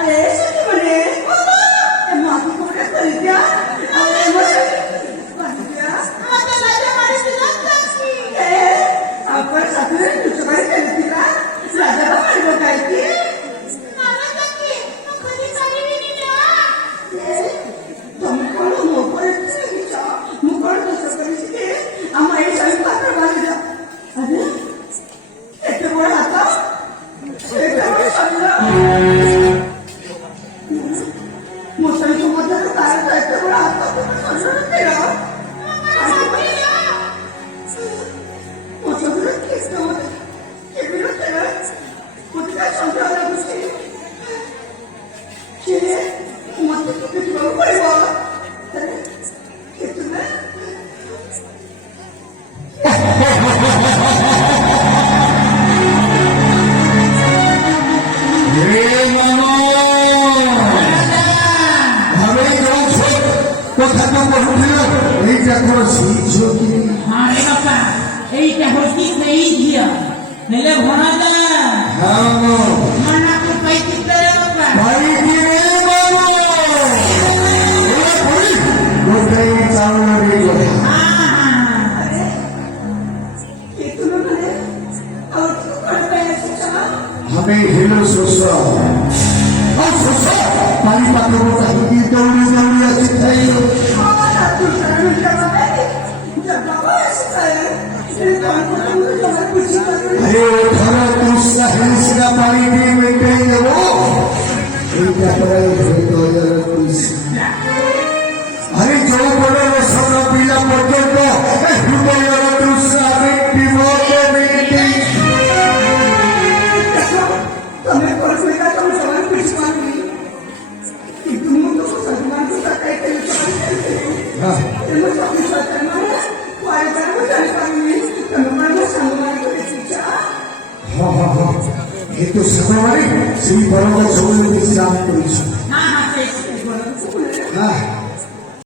अरे सच्ची बोले माफी कोने कर दिया अरे मुझे कर दिया आता राजा मारे सुना ताकि आपण साथरे तुझ्याकडे केली ना राजाला मारलो काय की मला ताकि कधी कधी विनिला तुमको मोकळे चिचा मोकळ कसं करीते आम्हाला सगळं पात्र बांधला अरे एते बोल आता एते बोल सांगा मोसळी सोबत काय जायचं पण आता तुम्ही सगळं केलं मोसळी केस नव्हतं केलं केलं कुठे काय समजावल्या गोष्टी हे मग तुम्ही तुला पडवा हे तुम्ही Nele bhana ja. Mana ko pai kitare baba. Pai kire babo. Ola puri. Gotai chauna re. अरे ये तुम लोग और क्यों करते हैं सोचा हमें हेलो सोसा. और सोसा. पानी पातो को कहीं दौड़ी दौड़ी आती थी. हमारा दूसरा मिलता है जब बाबा ऐसा है ये कौन कौन मुझे हमारे कुछ कर अरे वो थाना दूसरा हिस्सा पानी में बैठे हैं वो. इनका पराई तो यार कुछ. अरे जो बोले वो सब पीला पत्ते को रुको यार दूसरा मिट्टी मोटे मिट्टी. तुम्हें कोई का तुम सवाल कुछ मांगी कि तुम तो सम्मान को तकाई के हाँ. ये मुझे अपनी सोचना है वाई पर मुझे पानी तुम्हें मैं सम्मान को देखा हाँ हाँ हाँ. ये तो सवारी श्री बरोबर जोड़ने की साथ कोई. Ha ha, हाँ.